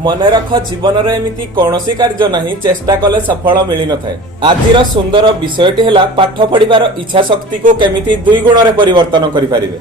मन रख जीवन एमती कौन कार्य नहीं चेष्टा कले सफल मिल न थाए। आज सुंदर विषयटी है पाठ पढ़िबार इच्छा शक्ति को केमिति दुई गुण रे परिवर्तन करि परिबे।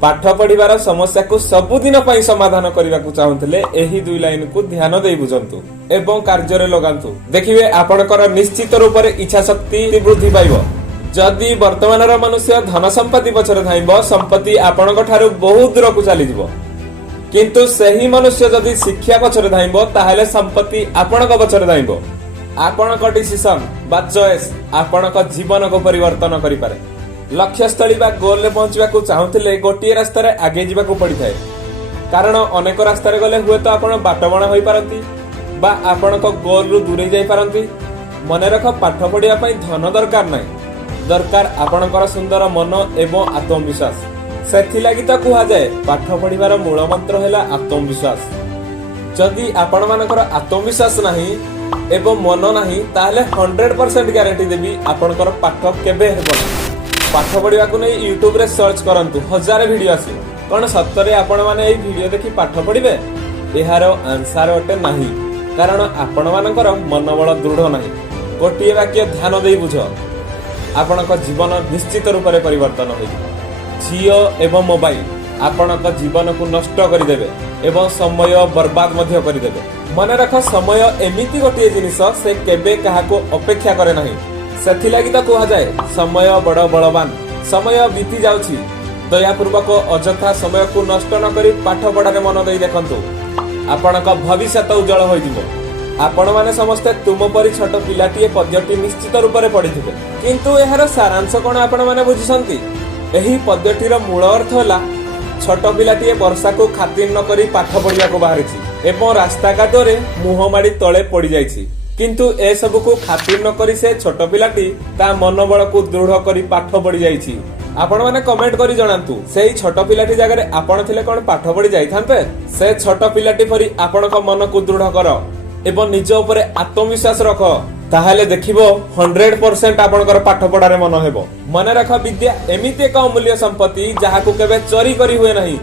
पाठ पढ़िबार समस्या को सबुदिन पई समाधान करने को चाहूले एही दुई लाइन को ध्यान दे बुझंतु एवं कार्य रे लगांतु। देखिए आपनकर निश्चित रूप से इच्छा शक्ति वृद्धि पाइब। जदि वर्तमान मनुष्य धन संपत्ति पछरे धाइब संपत्ति आपनक ठारू बहुत दूर को चली जिवो, किंतु सही मनुष्य जदि शिक्षा पछरे धाइब ताहेले संपत्ति आपनक पछरे धाइब। आपनक डिसिजन बा चॉइस आपनक जीवन को परिवर्तन करि पारे। लक्ष्यस्थली बा गोल रे पहुंचवा को चाहूले गोटिए रास्ता रे आगे जीवा को पड़ी थाए, कारण अनेक रास्ता रे गले हुए तो आपण बाटबणा होई पारंती बा आपनक गोल रु दूरे जाई पारंती। मन रख पाठ पढ़िया पई धन दरकार नाही, दरकार आपनकर सुंदर मन एवं आत्मविश्वास। सेथि लागि तो कुहा जाय पाठ पढ़िबार मूल मंत्र हैला आत्मविश्वास। जदि आपण मानकर आत्मविश्वास नाही एवं मन नाही ताहले 100% गारंटी देबी आपनकर पाठ केबे हेबो नाही। पाठ पढ़िया को नहीं यूट्यूब रे सर्च करंतु हजार वीडियो आसी कौन सत्तरे आपण माने एई वीडियो देखि पाठ पढ़िबे एहारो आंसर ओटे नाही, कारण आपण मानकर मनोबल दृढ़ नाही। गोटिए वाक्य ध्यान देई बुझ आपनक जीवन निश्चित रूप से परिवर्तन होई। झियो एवं मोबाइल आपनक जीवन को नष्ट करि देबे एवं समय बर्बाद मध्य करि देबे। मन रख समय एमिति गोटिए जिनिस से केबे काहाको अपेक्षा करे नाही। सेथिलागि तो कहा जाए समय बड़ बलवान। समय बीती जाउछि, दयापूर्वक अजथा समय को नष्ट न करी पाठ पढ़ारे मन दे देखंतु आपनक भविष्य उज्जवल होई जिवो। आपण माने समस्ते तुम परि छोट पिलाटीए पद्यटी निश्चित रूप से पढ़िथिबे, किंतु एहार सारांश कोन आपण माने बुझिसंती। एही पद्यटीर मूल अर्थ होला छोट पिलाटीए वर्षा को खातिर न करी पाठ पढ़िया को बाहरिछि एवं रास्ता काटरे मुह माडी तळे पड़ी जाइछि, किंतु ए सब को खातिर न करी से छोट पिलाटी ता मनोबल को दृढ़ करी पाठ पढ़ी जाइछि। आपण माने कमेंट करी जणांतु सेही छोट पिलाटी जगह रे आपण थिले कोन पाठ पढ़ी जाइथांते। से छोट पिलाटी परी आपणक मन को दृढ़ कर एवं निज उपरे आत्मविश्वास रख, ताहाले देखिबो 100% आपणकर पाठ पढ़ारे मन हेबो। मन रख विद्या एमिति एक अमूल्य संपत्ति जहा को केबे चोरी करी हुए नहीं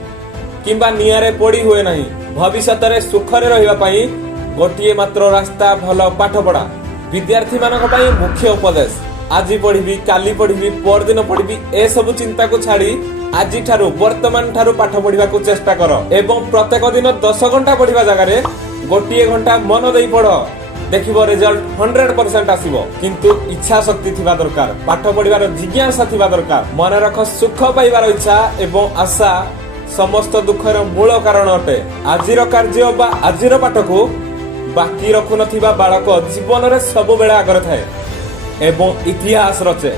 किंबा नियारे पड़ी हुए नहीं। भविष्यत रे सुखरे रहिबा पई गोटिए मात्र रास्ता भल पाठ पढ़ा। विद्यार्थी मानक पई मुख्य उपदेश आज पढ़ी काली पढ़ी परदिन पढ़ी ए सब चिंता को छाड़ी आज ठारू वर्तमान ठारू पाठ पढ़ा को चेष्टा कर एवं प्रत्येक दिन 10 घंटा पढ़ा जगह गोटिए घंटा मन दे पढ़। देखिबो रिजल्ट 100% आसीबो, किंतु इच्छा शक्ति थिबा दरकार, पाठ पढ़िबार जिज्ञासा थिबा दरकार। मन रख सुख पाइबार इच्छा एवं आशा समस्त दुखर मूल कारण अटे। आजिर कार्य बा आजिर पाठ को बाकी रखु नथिबा बालक जीवन रे सब बेला आगर थाए एवं इतिहास रचे।